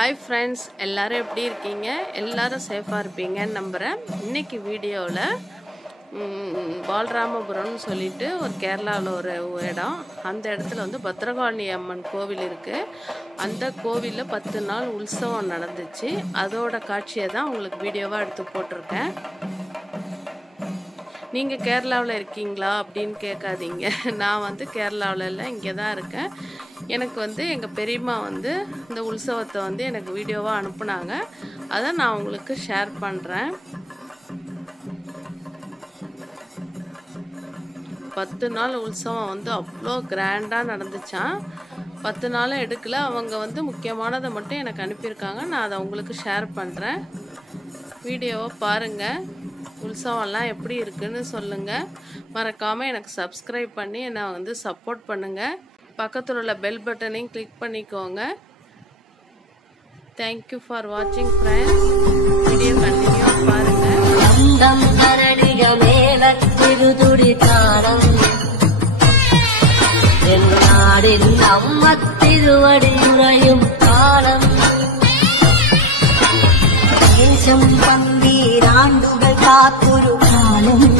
hi friends எல்லாரும் எப்படி இருக்கீங்க எல்லாரும் சேஃபா இருப்பீங்கன்னு நம்புறேன் இன்னைக்கு வீடியோல பாலராமபுரம்னு சொல்லிட்டு ஒரு கேரளால ஒரு இடம் அந்த இடத்துல வந்து பத்ரகாளி அம்மன் கோவில் இருக்கு அந்த கோவில்ல 10 நாள் உற்சவம் நடந்துச்சு அதோட காட்சியை தான் உங்களுக்கு வீடியோவா எடுத்து போட்டுருக்கேன் நீங்க கேரளாவுல இருக்கீங்களா அப்படினு கேட்காதீங்க நான் வந்து கேரளாவுல இல்ல இங்க தான் இருக்கேன் எனக்கு வந்து எங்க பெரியம்மா வந்து இந்த உற்சவத்தை வந்து எனக்கு வீடியோவா அனுப்புனாங்க அத நான் உங்களுக்கு ஷேர் பண்றேன் 10 நாள் உற்சவம் வந்து அவ்ளோ கிராண்டா நடந்துச்சாம் 10 நாள் எடுக்கல அவங்க வந்து முக்கியமானதை மட்டும் எனக்கு அனுப்பியிருக்காங்க நான் அத உங்களுக்கு ஷேர் பண்றேன் வீடியோவை பாருங்க உற்சவம்லாம் எப்படி இருக்குன்னு சொல்லுங்க மறக்காம எனக்கு Subscribe பண்ணி என்ன வந்து சப்போர்ட் பண்ணுங்க பக்கத்துல உள்ள பெல் பட்டனையும் கிளிக் பண்ணிக்கோங்க Thank you for watching friends video continue பாருங்க அந்தம் அரளிக மேலத்திருதுடி தானம் என்னாடில் அம்ம திருவடி உறையும் காலம் தேசம் பந்தீராண்டுகள் காத்துரு காலம்